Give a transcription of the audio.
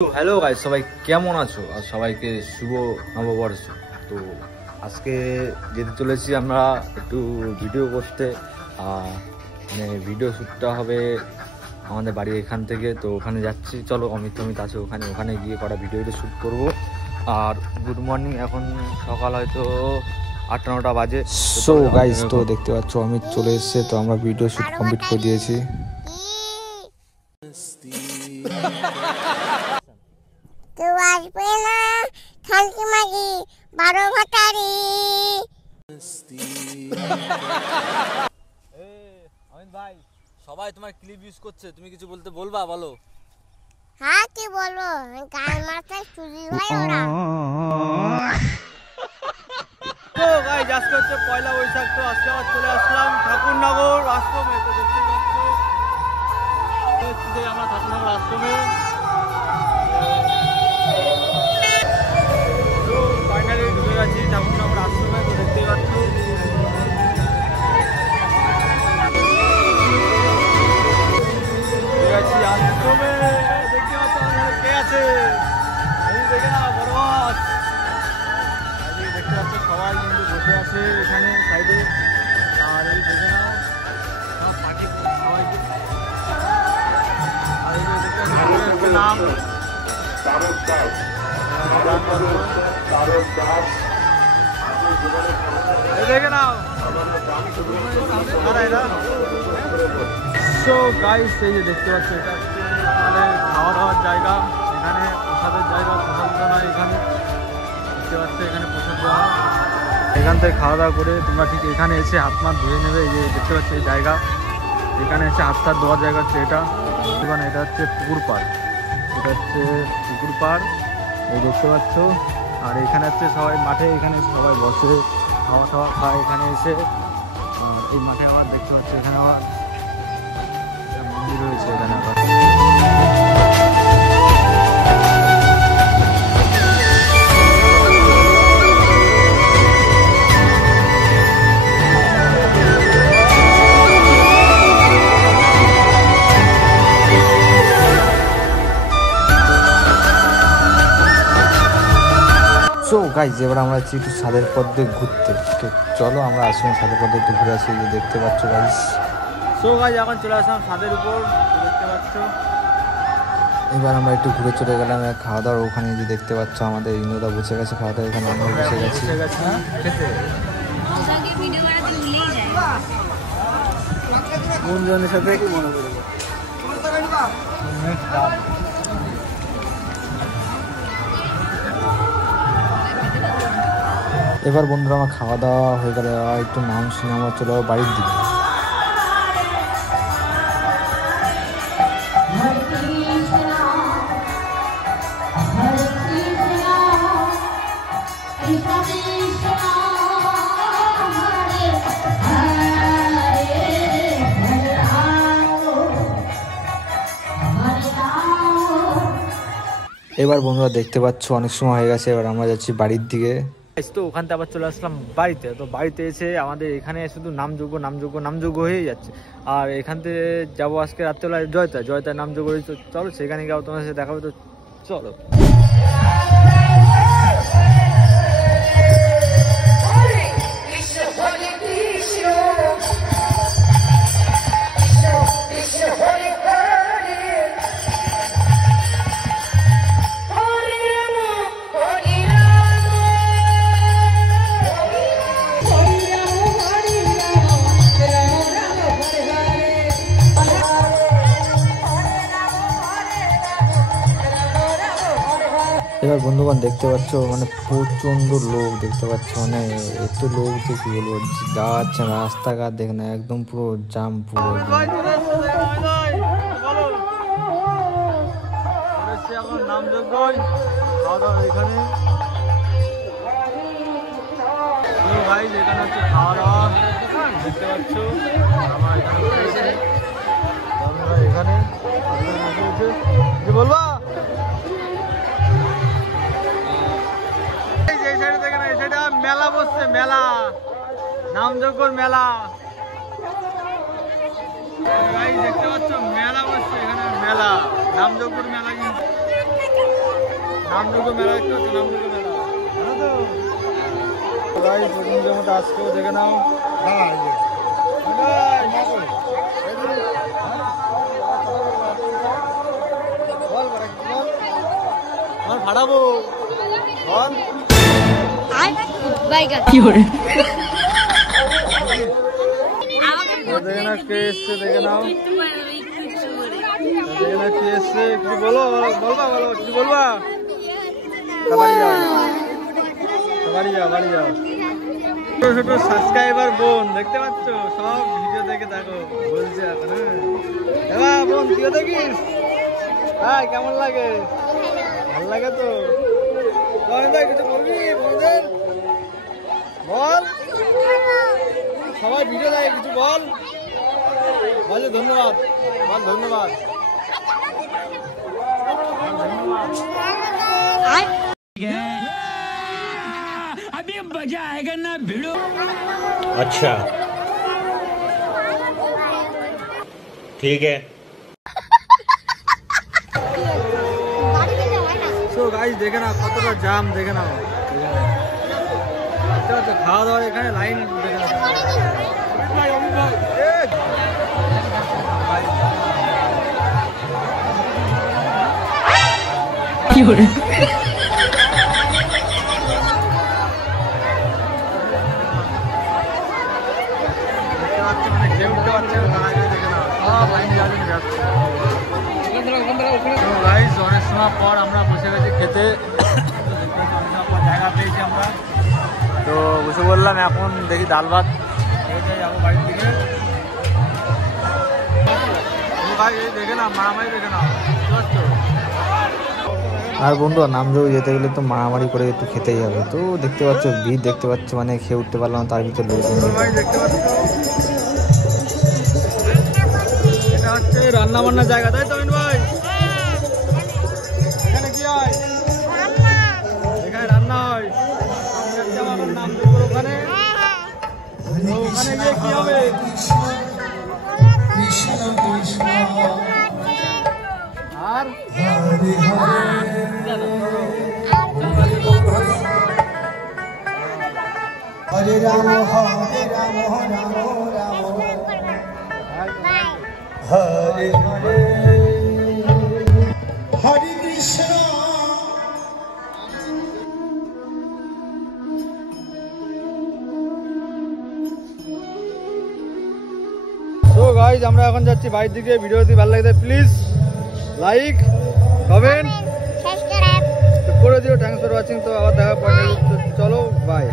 Hello guys, সবাই কেমন আছো? আর সবাইকে শুভ নববর্ষ। তো আজকে যেতে চলেছি আমরা একটু ভিডিও করতে, মানে ভিডিও শ্যুটটা হবে আমাদের বাড়ি এখান থেকে। তো ওখানে যাচ্ছি, চলো অমিত আছে ওখানে গিয়ে কটা ভিডিওটা শ্যুট করব। আর গুড মর্নিং, এখন সকাল হয়তো 8-9টা বাজে। সো গাইস, তো দেখতে পাচ্ছ অমিত চলে এসেছে, তো আমরা ভিডিও শ্যুট কমপ্লিট করে দিয়েছি। কেউ আসবে না খালকি মাগি 12 ভাতারি। অমিত ভাই, সবাই তোমার ক্লিপ ইউজ করছে, তুমি কিছু বলবা বলো। হ্যাঁ, কি বলবো, গাল মাথায় চুরি হয় ওরা। তো গাইস, আজকে হচ্ছে পয়লা বৈশাখ। তো আজকে আবার চলে আসলাম ঠাকুরনগর আশ্রমে। তো দেখতে পাচ্ছ আমরা ঠাকুরনগর আশ্রমে। তো ফাইনালি ঢুকে গেছি ঠাকুরনগর আশ্রমে। তো দেখতেই পাচ্ছ আশ্রমে। দেখতে পাচ্ছ আমাদের কে আছে, এই দেখে না বড় মাছ। দেখতে পাচ্ছ সবাই কিন্তু বসে আছে এখানে সাইডে। আর এই দেখে নাও সব পার্টি সবাইকে। আর এই দেখতে পাচ্ছ নাম দেখে নাও। সো গাইস, এই যে দেখতে পাচ্ছ এটা হচ্ছে আমাদের খাওয়া দাওয়ার জায়গা। এখানে প্রসাদের জায়গা, প্রসাদ দেওয়া হয় এখানে। দেখতে পাচ্ছ এখানে প্রসাদ দেওয়া হয়। এখান থেকে খাওয়া দাওয়া করে তোমরা ঠিক এখানে এসে হাত মাত ধুয়ে নেবে। এই যে দেখতে পাচ্ছ এই জায়গা, এখানে এসে হাত টাত ধোয়ার জায়গা হচ্ছে এটা। এটা হচ্ছে পুকুর পাড়, এটা হচ্ছে পুকুর পাড়, এই দেখতে পাচ্ছ। আর এখানে হচ্ছে সবাই মাঠে, এখানে সবাই বসে খাওয়া দাওয়া খায় এখানে এসে। আর এই মাঠে আবার দেখতে পাচ্ছ এখানে আবার মন্দির রয়েছে এখানে আবার। সো গাইজ, এবার আমরা আছি একটু ছাদের পথে ঘুরতে। তো চলো আমরা আসলাম ছাদের পথে একটু ঘুরে আসি। যে দেখতে পাচ্ছ গাইজ, সো গাইজ এখন চলে আসলাম ছাদের উপর, দেখতে পাচ্ছ। এবার আমরা একটু ঘুরে চলে গেলাম খাওয়া দাওয়ার ওখানে। যে দেখতে পাচ্ছ আমাদের ইন্দুদা বসে গেছে খাওয়া দাওয়া, এখানে আমরা বসে গেছি বন্ধুজনের সাথে। কি মনে করবো এবার বন্ধুরা আমার খাওয়া দাওয়া হয়ে গেলে একটু নাম শুনে আমরা চলে যাবো বাড়ির দিকে। এবার বন্ধুরা দেখতে পাচ্ছ অনেক সময় হয়ে গেছে, এবার আমরা যাচ্ছি বাড়ির দিকে। তো ওখান থেকে আবার চলে আসলাম বাড়িতে। তো বাড়িতে এসে আমাদের এখানে শুধু নামযোগ্য হয়ে যাচ্ছে। আর এখান থেকে যাবো আজকে রাত্রেবেলায় জয়তার নামযোগ্য হয়েছে। চলো সেখানে গিয়ে তোমার সাথে দেখা হবে। তো চলো। এবার বন্ধুগণ দেখতে পাচ্ছ মানে প্রচন্ড লোক দেখতে পাচ্ছ, মানে এত লোক যে কি বলবো, যাচ্ছে রাস্তাঘাট দেখে না, একদম পুরো জাম পুরো। এখানে হচ্ছে খাওয়া দাওয়া দেখতে পাচ্ছ। এখানে বলবা মেলা বসছে, মেলা নামযোগ্যর মেলা। দেখতে পাচ্ছ মেলা বসছে এখানে, মেলা নামযোগ্যর মেলা। কিন্তু নামযোগ্য মেলা একটু হচ্ছে নামযোগ্য মেলা জানো তো গাইস প্রথম মতো আজকেও দেখে নাও ফাটাবো বল কি করে দেখে না কে এসছে দেখে নাও দেখে না কে এসছে কি বলো বলবা বলো কি বলবা বাড়ি যাও বাড়ি যাও বাড়ি যাও ছোট ছোট সাবস্ক্রাইবার বোন দেখতে পাচ্ছ সব ভিডিও দেখে দেখো বলছে এখন হ্যাঁ বোন তুইও দেখিস হ্যাঁ কেমন লাগে ভালো লাগে তো ভাই কিছু বলবি বোনদের বল সবাই ভিডিও দেখে কিছু বল বল ধন্যবাদ বল ধন্যবাদ अभी मजा आएगा ना भिड़ो। अच्छा ठीक है। তো গাইস দেখে না কতটা জাম দেখে নাও আচ্ছা আচ্ছা খাওয়া দাওয়ার এখানে লাইন দেখে নাও ভাই অমিত ভাই কি করে দেখতে পাচ্ছি মানে কেউ উঠতে পারছে না তার আগে দেখে নাও সব লাইন দিয়ে যাচ্ছে তো গাইস অনেক সময় পর আমরা বসে গেছি খেতে জায়গা পেয়েছি আমরা তো বসে বললাম এখন দেখি ডাল ভাত যাবো বাড়ির দিকে ভাই এই দেখে না মারামারি দেখে না আর বন্ধু নামযোগে যেতে গেলে তো মারামারি করে একটু খেতেই হবে তো দেখতে পাচ্ছ ভিড় দেখতে পাচ্ছ মানে খেয়ে উঠতে পারলাম তার ভিতরে লোক ভাই দেখতে পাচ্ছ এটা হচ্ছে রান্না বান্নার জায়গা তাই তো অমিন ভাই এখানে কি হয় এখানে রান্না হয় আমার নাম দেবো ওখানে তো ওখানে গিয়ে কি হবে আর হরে রাম হরে রাম রাম রাম হরে হরে হরে কৃষ্ণ তো গাইজ আমরা এখন যাচ্ছি বাড়ির দিকে ভিডিও যদি ভালো লাগে প্লিজ লাইক কমেন্ট সাবস্ক্রাইব করে দিও থ্যাংকস ফর ওয়াচিং তো আবার দেখা পরে চলো বাই